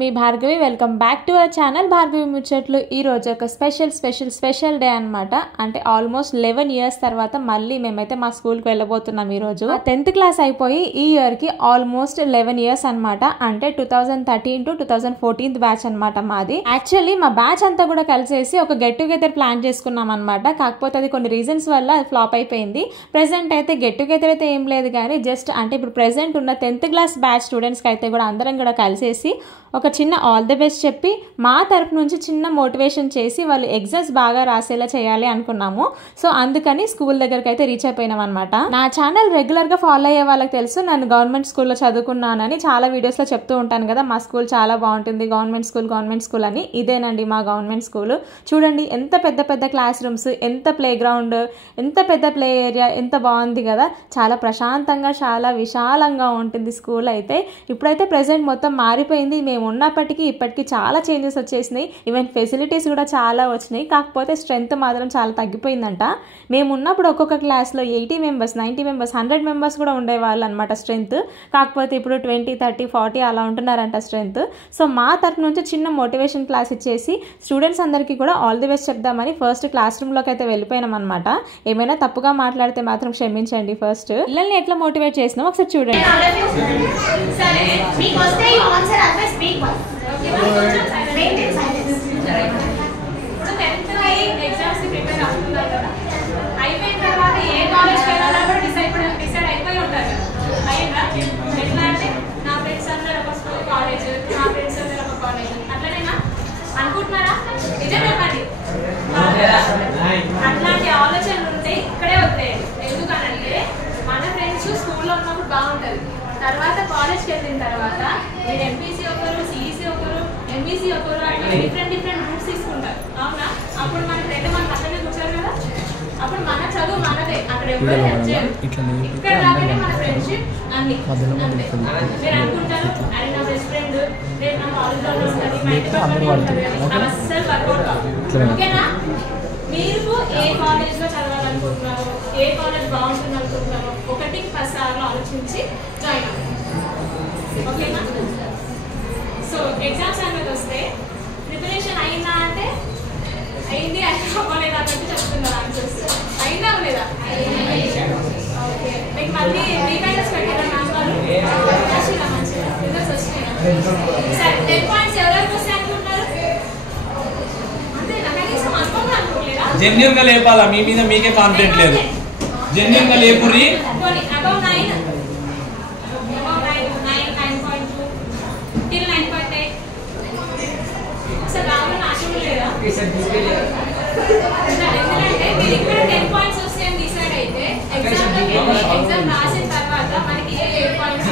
Me Bhargavi. Welcome back to our channel Bhargavi ముచ్చట్లు. ఈ రోజు ఒక స్పెషల్ డే అన్నమాట. అంటే ఆల్మోస్ట్ 11 years తర్వాత మళ్ళీ మేమైతే మా స్కూల్కి వెళ్ళబోతున్నాం. ఈ రోజు 10th క్లాస్ అయిపోయి ఈ ఇయర్కి ఆల్మోస్ట్ 11 years అనమాట. అంటే 2013 to 2014 బ్యాచ్ అనమాట మాది. యాక్చువల్లీ మా బ్యాచ్ అంతా కూడా కలిసేసి ఒక గెట్ టుగెదర్ ప్లాన్ చేసుకున్నాం అనమాట. కాకపోతే అది కొన్ని రీజన్స్ వల్ల ఫ్లాప్ అయిపోయింది. ప్రెసెంట్ అయితే గెట్ టుగెదర్ అయితే ఏం లేదు కానీ జస్ట్ అంటే ఇప్పుడు ప్రెసెంట్ ఉన్న 10th క్లాస్ బ్యాచ్ స్టూడెంట్స్కి అయితే కూడా అందరం కూడా కలిసేసి ఒక చిన్న ఆల్ ది బెస్ట్ చెప్పి మా తరపు నుంచి చిన్న మోటివేషన్ చేసి వాళ్ళు ఎగ్జామ్స్ బాగా రాసేలా చేయాలి అనుకున్నాము. సో అందుకని స్కూల్ దగ్గరికి అయితే రీచ్ అయిపోయినాం అనమాట. నా ఛానల్ రెగ్యులర్గా ఫాలో అయ్యే వాళ్ళకి తెలుసు నేను గవర్నమెంట్ స్కూల్లో చదువుకున్నానని. చాలా వీడియోస్లో చెప్తూ ఉంటాను కదా, మా స్కూల్ చాలా బాగుంటుంది, గవర్నమెంట్ స్కూల్ అని. ఇదేనండి మా గవర్నమెంట్ స్కూల్. చూడండి ఎంత పెద్ద క్లాస్ రూమ్స్, ఎంత ప్లే గ్రౌండ్, ఎంత పెద్ద ప్లే ఏరియా, ఎంత బాగుంది కదా. చాలా ప్రశాంతంగా చాలా విశాలంగా ఉంటుంది స్కూల్ అయితే. ఇప్పుడైతే ప్రెసెంట్ మొత్తం మారిపోయింది. మేము ఉన్నప్పటికీ ఇప్పటికీ చాలా చేంజెస్ వచ్చేసినాయి. ఈవెన్ ఫెసిలిటీస్ కూడా చాలా వచ్చినాయి. కాకపోతే స్ట్రెంత్ మాత్రం చాలా తగ్గిపోయిందంట. మేము ఉన్నప్పుడు ఒక్కొక్క క్లాస్లో 80 members, 90 members, 100 members కూడా ఉండేవాళ్ళు అనమాట స్ట్రెంత్. కాకపోతే ఇప్పుడు 20, 30, 40 అలా ఉంటున్నారంట స్ట్రెంత్. సో మా తరఫు నుంచి చిన్న మోటివేషన్ క్లాస్ ఇచ్చేసి స్టూడెంట్స్ అందరికీ కూడా ఆల్ ది బెస్ట్ చెప్దామని ఫస్ట్ క్లాస్ రూమ్లోకి అయితే వెళ్ళిపోయినాం అనమాట. ఏమైనా తప్పుగా మాట్లాడితే మాత్రం క్షమించండి. ఫస్ట్ పిల్లల్ని ఎట్లా మోటివేట్ చేసినాం ఒకసారి చూడండి. అయిపోయిన తర్వాత ఏ కాలేజ్ వెళ్ళాలో కూడా డిసైడ్ అయిపోయి ఉంటారు. అయ్యిందా? ఎట్లా అంటే నా ఫ్రెండ్స్ అందరూ ఒక స్కూల్ కాలేజ్, నా ఫ్రెండ్స్ అందరూ ఒక కాలేజ్, అట్లనేనా అనుకుంటున్నారా? నిజమేనండి. అట్లాంటి ఆలోచనలు ఉంటే ఇక్కడే వస్తాయి. ఎందుకనంటే మన ఫ్రెండ్స్ స్కూల్లో ఉన్నప్పుడు బాగుంటుంది. తర్వాత కాలేజ్కి వెళ్ళిన తర్వాత మీరు ఎంపీసీ ఒకరు, సిఈసీ ఒకరు, ఎంఈసీ ఒకరు, అట్లా డిఫరెంట్ గ్రూప్స్ తీసుకుంటారు. అవునా? అప్పుడు మన ఫ్రెండ్ మన పక్కనే కూర్చోరు కదా. అప్పుడు మన చదువు మనదే, అక్కడ ఎవరు హెల్ప్ చేయరు. ఇక్కడ దాకానే మన ఫ్రెండ్షిప్ అన్ని అంతే. మీరు అనుకుంటారు అది నా బెస్ట్ ఫ్రెండ్, రేపు నా కాలేజ్లో ఉంటుంది, మా ఇంటి పక్కనే ఉంటుంది, అవి అస్సలు వర్కౌట్ కాదు. ఓకేనా? మీరు ఏ కాలేజ్లో చదవాలనుకుంటున్నారో, ఏ కాలేజ్ బాగుంటుంది అనుకుంటున్నారో 1-10 సార్లు ఆలోచించి జాయిన్ అవ్వండి. ఓకేనా? సో ఎగ్జామ్స్ అనేది వస్తే ప్రిపరేషన్ అయిందా అంటే అయింది, అవ్వలేదు అన్నట్టు చెప్తున్నారు ఆన్సర్స్. అయిందా అవ్వలేదా? ఓకే. మీకు మళ్ళీ రీఫైనల్స్ పెట్టారా మ్యామ్ వాళ్ళు? మంచిగా రిజల్ట్స్ వచ్చినాయా? సరే 10 points ఎవరెవరికి వస్తాయి అనుకుంటున్నారు? అంతేనా? కనీసం అనుకోకుండా అనుకోలేదా? జెన్యూన్ గా లేపాలా? మీ మీద మీకే కాన్ఫిడెంట్ లేదు. జెన్యూన్ గా లేపుర్రి. పోనీ అబౌవ్ 9 9.2 till 9.8 అసలు రావాలని ఆశ లేదా? ఎందుకంటే మీరు ఇక్కడ 10 points వస్తాయని డిసైడ్ అయితే ఎగ్జామ్ రాసిన తర్వాత మనకి ఏ 8 points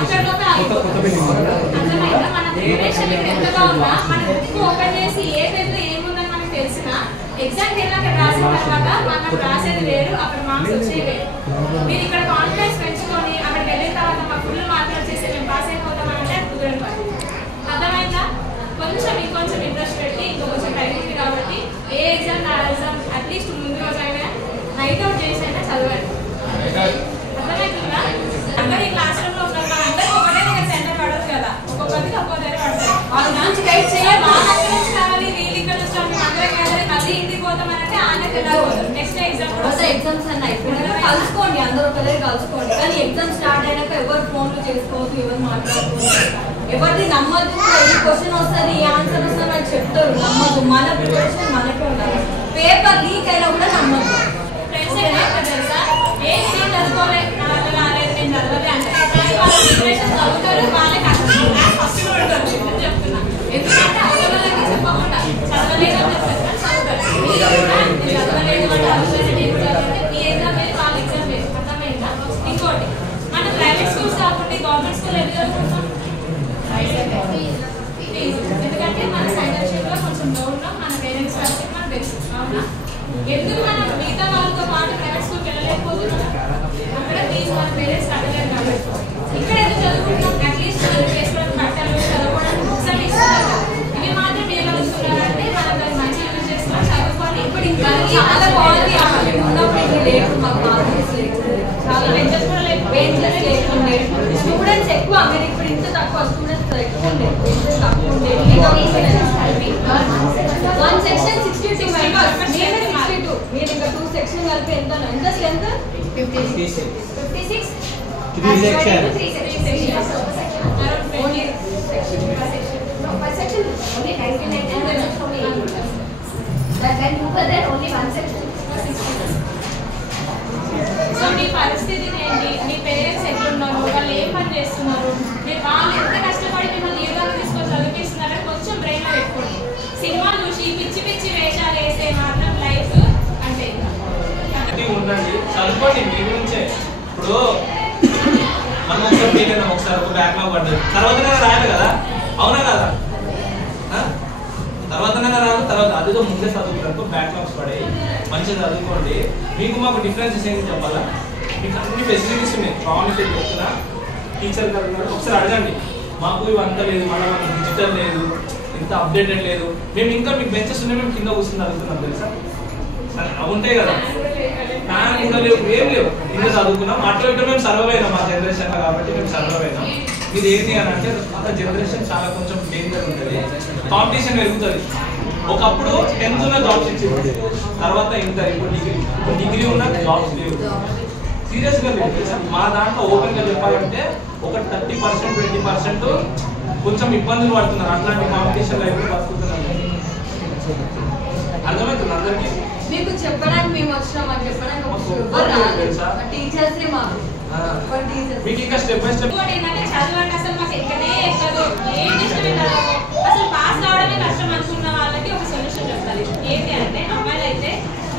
అక్కడలోపే అర్థమైందా? మన ప్రిపరేషన్ ఇక్కడ ఎంతగా ఉన్నా మన బుక్ ఓపెన్ చేసి ఏ పేజ్లో ఏముందని మనకు తెలిసినా ఎగ్జామ్కి వెళ్ళాక రాసిన తర్వాత మనం రాసేది వేరు, అక్కడ మార్క్స్ వచ్చేది వేరు. మీరు ఇక్కడ కాన్ఫిడెన్స్ పెంచుకొని అక్కడికి వెళ్ళిన తర్వాత మా ఫుల్ మార్కులు వచ్చేసి మేము పాస్ అయిపోతామంటే కుదరని పని. అర్థమైందా? ఇంకొంచెం ఇంట్రెస్ట్ పెట్టి ఇంకొంచెం టైం ఉంది కాబట్టి ఏ ఎగ్జామ్ నా ఎగ్జామ్ అట్లీస్ట్ ముందు రోజు అయినా నైట్ అవుట్ చేసి అయినా చదవండి. అర్థమవుతుందా? అందరూ ఈ క్లాస్ రూమ్ లో ఉన్నారు, అందరూ ఒకటే దగ్గర సెంటర్ పడదు కదా, ఒక్కొక్కరికి ఒక్కో దగ్గర పడతారు. వాళ్ళ నుంచి గైడ్ చేయాలి. మా దగ్గర నుంచి కావాలి, వీళ్ళు ఇక్కడ నుంచి అందరూ కావాలి, మళ్ళీ ఇంటికి పోతామనంటే ఆనకి వెళ్ళాలి. నెక్స్ట్ ఎగ్జామ్ కూడా ఎగ్జామ్స్ అన్నీ అయిపోయినాక కలుసుకోండి, అందరూ ఒకరే కలుసుకోండి. కానీ ఎగ్జామ్ స్టార్ట్ అయినాక ఎవరు ఫోన్లు చేసుకోవద్దు, ఎవరు మాట్లాడుకోవద్దు, ఎవరిది నమ్మద్దు. ఈ క్వశ్చన్ వస్తుంది, ఈ ఆన్సర్ వస్తుంది అని చెప్తారు, నమ్మద్దు. మన ప్రిపరేషన్ మనకే ఉండాలి. పేపర్ లీక్ అయినా కూడా నమ్మద్దు. ఫ్రెండ్స్ తెలుసా ఏం చదువుకోలేదు, నా వల్ల రాలేదు, నేను చదవలే అంటారు. కానీ వాళ్ళ ప్రిపరేషన్ చదువుతారు, వాళ్ళకి ఫస్ట్ పడతారు. చెప్తున్నా ఎందుకంటే అవసరాలకి చెప్పకుండా చదవలేదు అని చెప్తారు, చదువుతారు. చదవలేదు అంటే అవసరం ఏం చదవంటే ఈ ఎగ్జామ్ వేరు, వాళ్ళ ఎగ్జామ్ వేరు. అర్థమైందా? ఇంకోటి మన ప్రైవేట్ స్కూల్స్ కాకుండా గవర్నమెంట్ స్కూల్ ఎందుకు చదువుకుంటాం? ఎందుకంటే మన ఫైనాన్షియల్ గా కొంచెం లో ఉన్నాం, మన పేరెంట్స్ వాళ్ళకి మనకు తెలుసు. అవునా? ఎందుకు మనం మిగతా వాళ్ళతో పాటు ప్రైవేట్ స్కూల్కి వెళ్ళలేకపోతున్నాం? అక్కడ ఫీజు మన పేరెంట్స్ కట్టలేరు కాబట్టి. ఇక్కడ ఎందుకు చదువుకుంటాం? అట్లీస్ట్ చేసుకోవడానికి బట్టలు, చదువుకోవడానికి బుక్స్ అని ఇస్తున్నారు. ఇవి మాత్రం ఏ చదువుతున్నారంటే మనం దాన్ని మంచిగా యూజ్ చేసుకొని చదువుకోవాలి. ఇప్పుడు ఇంకా చాలా బాగుంది. ఉన్నప్పుడు లేదు, మాకు మార్క్స్ లేకుండా చాలా బెంచెస్ కూడా లేకుండా స్టూడెంట్స్ ఎక్కువ. మీరు ఇప్పుడు ఇంత తక్కువ స్టూడెంట్స్ ఎక్కువ తక్కువ ఉండే వన్ సెక్షన్ 62 మేమే 62 మీరు ఇంకా 2 సెక్షన్ కలిపి ఎంత strength 56 3 section only section only 99 that then you were there only one section. So మీ పరిస్థితి ఏంటి, మీ పేరెంట్స్ ఎట్లున్నారు, వాళ్ళు ఏం పని చేస్తున్నారు, మీరు వాళ్ళు ఎంత కష్టపడి మిమ్మల్ని ఏ విధంగా తీసుకొని చదివిస్తున్నారని కొంచెం బ్రెయిన్లో పెట్టుకోండి. సినిమాలు చూసి పిచ్చి పిచ్చి వేషాలు వేస్తే మాత్రం లైఫ్ అంటే ఉండండి. చదువుకోండి మీ గురించే. ఇప్పుడు మనం ఒకసారి ఫెయిల్ అయినా ఒకసారి ఒక బ్యాక్లాగ్ పడ్డది, తర్వాత రాయాలి కదా, అవునా కదా? తర్వాత రాదు, అదిలో ముందే చదువుకుంటారు. బ్యాక్లాగ్స్ పడే మంచిగా చదువుకోండి. మీకు మాకు డిఫరెన్సెస్ ఏంటి చెప్పాలా? మీకు అన్ని ఫెసిలిటీస్ ఉన్నాయి. ప్రామిస్ చెప్తున్నా, టీచర్ గారు ఒకసారి అడగండి. మాకు ఇవంతా లేదు, మన డిజిటల్ లేదు, ఇంత అప్డేటెడ్ లేదు. మేము ఇంకా మీకు బెంచెస్ ఉన్నాయి, మేము కింద కూర్చొని చదువుతున్నాం తెలుసా? అవి ఉంటాయి కదా, ఫ్యాన్ కూడా లేవు, ఏం లేవు, కింద చదువుకున్నాం. అట్లా ఇట్లా మేము సర్వ్ అయినాం మా జనరేషన్ కాబట్టి మేము సర్వ్ అయినాం. ఇది ఏంటి అని అంటే మన జనరేషన్ చాలా కొంచెం డేంజర్ ఉంటుంది, కాంపిటీషన్ పెరుగుతుంది. ఒకప్పుడు 10th ఉన్న జాబ్స్ ఇచ్చింది, తర్వాత ఇంటర్, ఇప్పుడు డిగ్రీ ఉన్న జాబ్స్ లేవు. సీరియస్గా లేదు. మా దాంట్లో ఓపెన్గా చెప్పాలంటే ఒక 30% 20% కొంచెం ఇబ్బందులు పడుతున్నారు. అట్లాంటి కాంపిటీషన్ లైఫ్ బతుకుతున్నారు. అర్థమవుతుంది అందరికీ? మీకు చెప్పడానికి మేము వచ్చినాం అని చెప్పడానికి టీచర్స్ మీకు ఇంకా స్టెప్ బై స్టెప్ ఏంటంటే చదవండి, అసలు మాకు ఎక్కడే ఎక్కదు, ఏం ఇష్టమే కాదు, అసలు పాస్ కావడమే కష్టం అనుకున్న వాళ్ళకి ఒక సొల్యూషన్ చెప్తారు. ఏంటి అంటే అమ్మాయిలు అయితే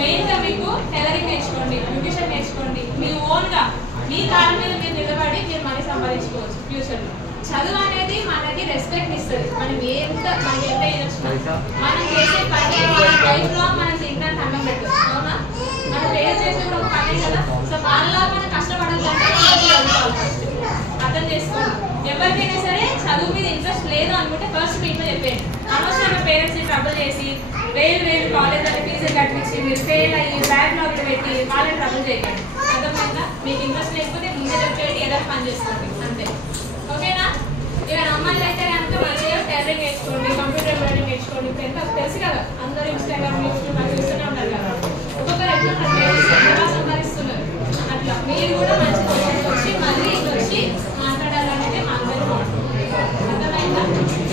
మెయిన్గా మీకు టైలరింగ్ నేర్చుకోండి, బ్యూటిషియన్ నేర్చుకోండి. మీ ఓన్గా మీ కాళ్ళ మీద మీరు నిలబడి మీరు మనీ సంపాదించుకోవచ్చు ఫ్యూచర్లో. చదువు అనేది మనకి రెస్పెక్ట్ ఇస్తుంది. మనకి ఎంత వచ్చినా మనం చేసే పని మన లైఫ్లో మనం తినడానికి అన్నం పెట్టదు, అవునా? మన పేరు చేసే కూడా ఒక పనే కదా. సో వాళ్ళ మనం కష్టపడాలంటే అర్థం చేసుకోండి. ఎవరికైనా సరే చదువు మీద ఇంట్రెస్ట్ లేదు అనుకుంటే ఫస్ట్ మీ ఇంట్లో చెప్పేయండి. అనవసరంగా పేరెంట్స్ని ట్రబుల్ చేసి వేలు కాలేజ్ అని ఫీజులు కట్టించి మీరు ఫెయిల్ అయ్యి బ్యాక్లాగ్ పెట్టి వాళ్ళని ట్రబుల్ చేయకండి. అర్థమైందా? మీకు ఇంట్రెస్ట్ లేకపోతే ముందే చెప్పేయండి, ఏదైనా పని చేసుకోండి, అంతే. ఓకేనా? ఇక అమ్మాయిలు అయితే కనుక మంచిగా టైలరింగ్ నేర్చుకోండి, కంప్యూటర్ లెర్నింగ్ నేర్చుకోండి. ఇప్పుడు ఎంత తెలుసు కదా, అందరూ ఇన్స్టాగ్రామ్ యూట్యూబ్ అది చూస్తూనే ఉన్నారు కదా. ఒక్కొక్కరు ఎట్లా సంపాదిస్తున్నారు. అట్లా మీరు కూడా మంచి పొజిషన్కి వచ్చి మళ్ళీ ఇట్లా వచ్చి మాట్లాడాలనేది మా అందరూ అర్థమైందా?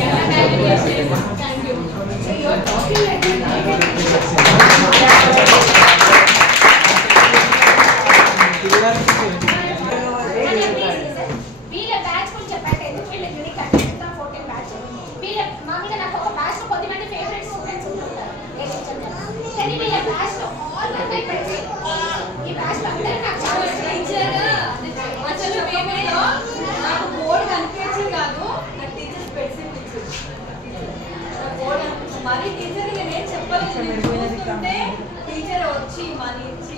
ఎలా టైలరింగ్ చేసేది. Thank you. వీళ్ళ బ్యాచ్ గురించి చెప్పండి. ఎందుకు వీళ్ళకి యూనిక్ అంటే 14 బ్యాచ్. వీళ్ళ మామూలుగా నాకు ఒక బ్యాచ్ లో కొద్దిమంది ఫేవరెట్ స్టూడెంట్స్ ఉంటారు, కానీ వీళ్ళ బ్యాచ్ లో ఆల్ అమ్మాయి పెట్టి ఈ బ్యాచ్ లో అందరూ నాకు చాలా అసలు పేపర్లో నాకు బోర్డు కనిపించి కాదు, నాకు టీచర్స్ పెట్టి బోర్డు మరి టీచర్ నేనేం చెప్పలేదు. చూస్తుంటే టీచర్ వచ్చి మనీ ఇచ్చి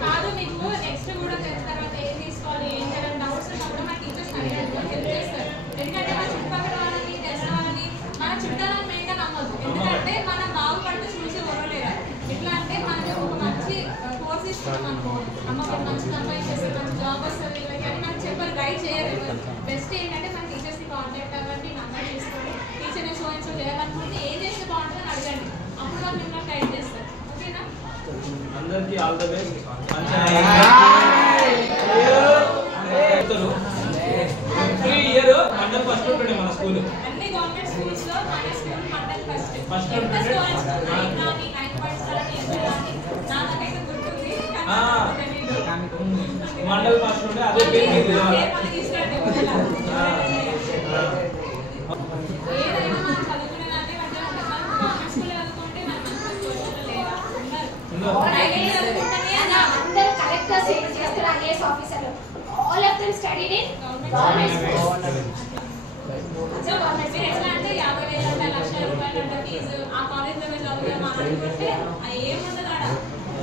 కాదు, మీకు నెక్స్ట్ కూడా తర్వాత ఏం తీసుకోవాలి, ఏం చేయాలని డౌట్స్ ఉన్నా కూడా మా టీచర్స్ హెల్ప్ చేస్తారు. ఎందుకంటే మన చుట్టుపక్కల వాళ్ళని తెలిసిన వాళ్ళని మన చుట్టాలని మెయిన్గా నమ్మద్దు. ఎందుకంటే మనం బాగుపడితే చూసి ఓడలేరు. ఎట్లా అంటే మనకి ఒక మంచి కోర్స్ ఇస్తున్నాం అనుకో, అమ్మ ఒక మంచి అమ్మాయి చేస్తే మంచి జాబ్ వస్తుంది వీళ్ళకి అని మనకు చెప్పారు, గైడ్ చేయరు. బెస్ట్ ఏంటంటే మన టీచర్స్ని కాంటాక్ట్ అవ్వండి, నంబర్ తీసుకొని టీచర్ని షో అండ్ షో చేయాలనుకుంటే ఏం చేస్తే బాగుంటుందని అడగండి. అప్పుడు వాళ్ళు మిమ్మల్ని గైడ్ చేస్తారు. ఓకేనా? అందరికీ all the best. Free year mandal first ఉంటుండే మన స్కూల్. అన్ని గవర్నమెంట్ స్కూల్స్ లో మన స్కూల్ మండల్ ఫస్ట్. ఫస్ట్ ఎంత స్టూడెంట్స్ 9.7 నా దగ్గర గుర్తుంది. మండల్ ఫస్ట్ ఉంటే అదే పేరు మీకు తెలియాలి. ఏదైనా మనం చదువుకునే దాన్ని అంటే గవర్నమెంట్ స్కూల్ చదువుకుంటే మనం మంచి పొజిషన్లో లేదా అందరూ కలెక్టర్స్ చేస్తారు, ఐఏఎస్ ఆఫీసర్లు. All of them studied in government schools. So మీరు ఎట్లా అంటే 50,000 అంటే ₹1,00,000 అంటే ఫీజు ఆ కాలేజ్లో మీరు చదువుతామా అనుకుంటే ఏముండదు ఆడ.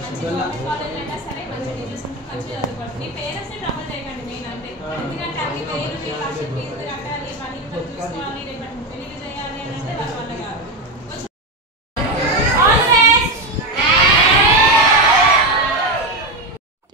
మంచి గవర్నమెంట్ కాలేజ్ అయినా సరే మంచి టీచర్స్ ఉంటే మంచిగా చదువుకోండి. మీ పేరెంట్స్ని ట్రబుల్ చేయకండి మెయిన్ అంటే. ఎందుకంటే అన్ని వేలు 1,00,000 ఫీజు కట్టాలి, పని చేసుకోవాలి, రేపటి పెళ్లి చేయాలి అని అంటే వాళ్ళ వల్ల కాదు.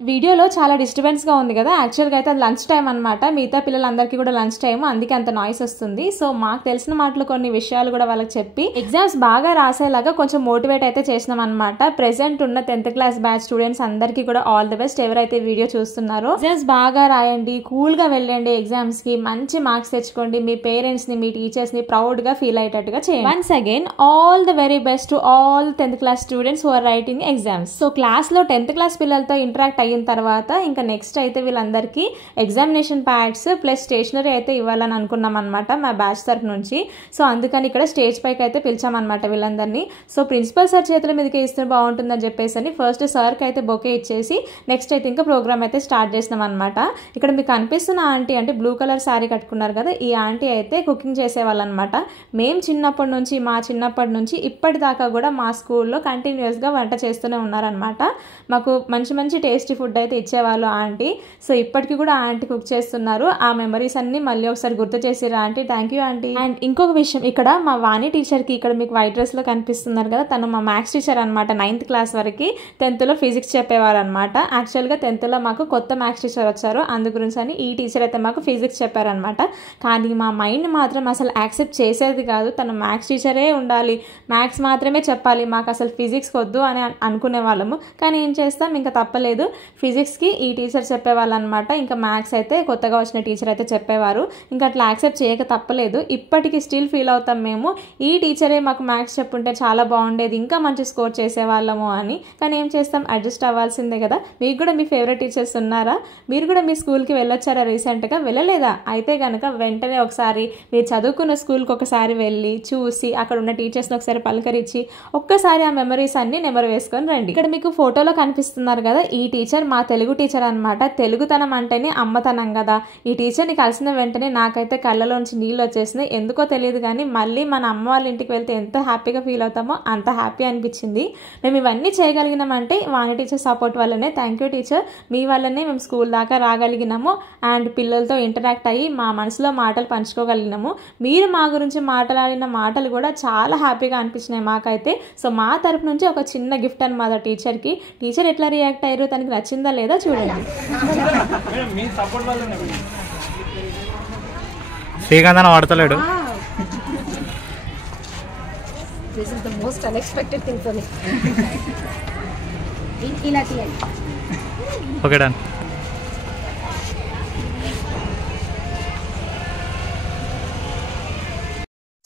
వీడియోలో చాలా డిస్టర్బెన్స్గా ఉంది కదా, యాక్చువల్గా అయితే అది లంచ్ టైం అనమాట. మిగతా పిల్లలందరికీ కూడా లంచ్ టైం, అందుకే అంత నాయిస్ వస్తుంది. సో మాకు తెలిసిన మాటలు కొన్ని విషయాలు కూడా వాళ్ళకి చెప్పి ఎగ్జామ్స్ బాగా రాసేలాగా కొంచెం మోటివేట్ అయితే చేసినాం అనమాట. ప్రెసెంట్ ఉన్న 10th క్లాస్ బ్యాచ్ స్టూడెంట్స్ అందరికీ కూడా ఆల్ ది బెస్ట్. ఎవరైతే వీడియో చూస్తున్నారో ఎగ్జామ్స్ బాగా రాయండి, కూల్గా వెళ్ళండి, ఎగ్జామ్స్కి మంచి మార్క్స్ తెచ్చుకోండి, మీ పేరెంట్స్ని మీ టీచర్స్ని ప్రౌడ్గా ఫీల్ అయ్యేటట్టుగా చేయండి. Once again all the very best to all 10th class students who are writing exams. So క్లాస్లో 10th క్లాస్ పిల్లలతో ఇంటరాక్ట్ అయిన తర్వాత ఇంకా నెక్స్ట్ అయితే వీళ్ళందరికీ ఎగ్జామినేషన్ ప్యాడ్స్ ప్లస్ స్టేషనరీ అయితే ఇవ్వాలని అనుకున్నాం అనమాట మా బ్యాచ్ తరఫు నుంచి. సో అందుకని ఇక్కడ స్టేజ్ పైకి అయితే పిలిచామన్నమాట వీళ్ళందరినీ. సో ప్రిన్సిపల్ సార్ చేతుల మీదకి ఇస్తే బాగుంటుందని చెప్పేసి ఫస్ట్ సార్కి అయితే బొకే ఇచ్చేసి నెక్స్ట్ అయితే ఇంకా ప్రోగ్రామ్ అయితే స్టార్ట్ చేసినాం అనమాట. ఇక్కడ మీకు కనిపిస్తున్న ఆంటీ అంటే బ్లూ కలర్ శారీ కట్టుకున్నారు కదా, ఈ ఆంటీ అయితే కుకింగ్ చేసేవాళ్ళు అనమాట. మేము మా చిన్నప్పటి నుంచి ఇప్పటిదాకా కూడా మా స్కూల్లో కంటిన్యూస్గా వంట చేస్తూనే ఉన్నారనమాట. మాకు మంచి మంచి టేస్టీ ఫుడ్ అయితే ఇచ్చేవాళ్ళు ఆంటీ. సో ఇప్పటికీ కూడా ఆంటీ కుక్ చేస్తున్నారు. ఆ మెమరీస్ అన్ని మళ్ళీ ఒకసారి గుర్తు చేసిర్రు aunty. Thank you aunty. And ఇంకొక విషయం, ఇక్కడ మా వాణి టీచర్కి ఇక్కడ మీకు వైట్ డ్రెస్లో కనిపిస్తున్నారు కదా, తను మా మ్యాథ్స్ టీచర్ అనమాట. 9th క్లాస్ వరకు 10thలో ఫిజిక్స్ చెప్పేవారు అనమాట. యాక్చువల్గా 10thలో మాకు కొత్త మ్యాథ్స్ టీచర్ వచ్చారు, అందు గురించి అని ఈ టీచర్ అయితే మాకు ఫిజిక్స్ చెప్పారనమాట. కానీ మా మైండ్ మాత్రం అసలు యాక్సెప్ట్ చేసేది కాదు, తను మ్యాథ్స్ టీచరే ఉండాలి, మ్యాథ్స్ మాత్రమే చెప్పాలి, మాకు అసలు ఫిజిక్స్ వద్దు అని అనుకునే వాళ్ళము. కానీ ఏం చేస్తాం, ఇంకా తప్పలేదు, ఫిజిక్స్కి ఈ టీచర్ చెప్పేవాళ్ళు అనమాట. ఇంకా మ్యాథ్స్ అయితే కొత్తగా వచ్చిన టీచర్ అయితే చెప్పేవారు. ఇంకా అట్లా యాక్సెప్ట్ చేయక తప్పలేదు. ఇప్పటికీ స్టిల్ ఫీల్ అవుతాం మేము, ఈ టీచరే మాకు మ్యాథ్స్ చెప్పుంటే చాలా బాగుండేది, ఇంకా మంచి స్కోర్ చేసేవాళ్ళము అని. కానీ ఏం చేస్తాం, అడ్జస్ట్ అవ్వాల్సిందే కదా. మీకు కూడా మీ ఫేవరెట్ టీచర్స్ ఉన్నారా? మీరు కూడా మీ స్కూల్కి వెళ్ళొచ్చారా రీసెంట్గా? వెళ్ళలేదా? అయితే కనుక వెంటనే ఒకసారి మీరు చదువుకున్న స్కూల్కి ఒకసారి వెళ్ళి చూసి అక్కడ ఉన్న టీచర్స్ని ఒకసారి పలకరించి ఒక్కసారి ఆ మెమరీస్ అన్ని నెమరు వేసుకొని రండి. ఇక్కడ మీకు ఫోటోలో కనిపిస్తున్నారు కదా, ఈ టీచర్ మా తెలుగు టీచర్ అనమాట. తెలుగుతనం అంటేనే అమ్మతనం కదా. ఈ టీచర్ని కలిసిన వెంటనే నాకైతే కళ్ళలోంచి నీళ్ళు వచ్చేసినాయి. ఎందుకో తెలియదు కానీ మళ్ళీ మన అమ్మ వాళ్ళ ఇంటికి వెళ్తే ఎంత హ్యాపీగా ఫీల్ అవుతామో అంత హ్యాపీ అనిపించింది. మేము ఇవన్నీ చేయగలిగినామంటే వాణి టీచర్ సపోర్ట్ వల్లనే. థ్యాంక్ యూ టీచర్, మీ వల్లనే మేము స్కూల్ దాకా రాగలిగినాము అండ్ పిల్లలతో ఇంటరాక్ట్ అయ్యి మా మనసులో మాటలు పంచుకోగలిగినాము. మీరు మా గురించి మాట్లాడిన మాటలు కూడా చాలా హ్యాపీగా అనిపించినాయి మాకైతే. సో మా తరపు నుంచి ఒక చిన్న గిఫ్ట్ అనమాట టీచర్కి. టీచర్ ఎట్లా రియాక్ట్ అయ్యారు, తనకి నచ్చిందా లేదా చూడండి. శ్రీకాంత్ అన్న వాడతలేడు. This is the most unexpected thing for me. ఇలా తీయండి. Okay done.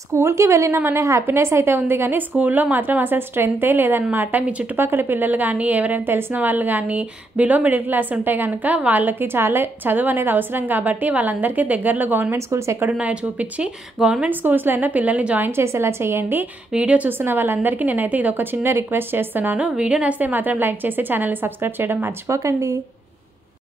స్కూల్కి వెళ్ళినామనే హ్యాపీనెస్ అయితే ఉంది కానీ స్కూల్లో మాత్రం అసలు స్ట్రెంతే లేదనమాట. మీ చుట్టుపక్కల పిల్లలు కానీ ఎవరైనా తెలిసిన వాళ్ళు కానీ బిలో మిడిల్ క్లాస్ ఉంటే కనుక వాళ్ళకి చాలా చదువు అనేది అవసరం కాబట్టి వాళ్ళందరికీ దగ్గరలో గవర్నమెంట్ స్కూల్స్ ఎక్కడున్నాయో చూపించి గవర్నమెంట్ స్కూల్స్లో అయినా పిల్లల్ని జాయిన్ చేసేలా చేయండి. వీడియో చూస్తున్న వాళ్ళందరికీ నేనైతే ఇది ఒక చిన్న రిక్వెస్ట్ చేస్తున్నాను. వీడియో నచ్చితే మాత్రం లైక్ చేసి ఛానల్ని సబ్స్క్రైబ్ చేయడం మర్చిపోకండి.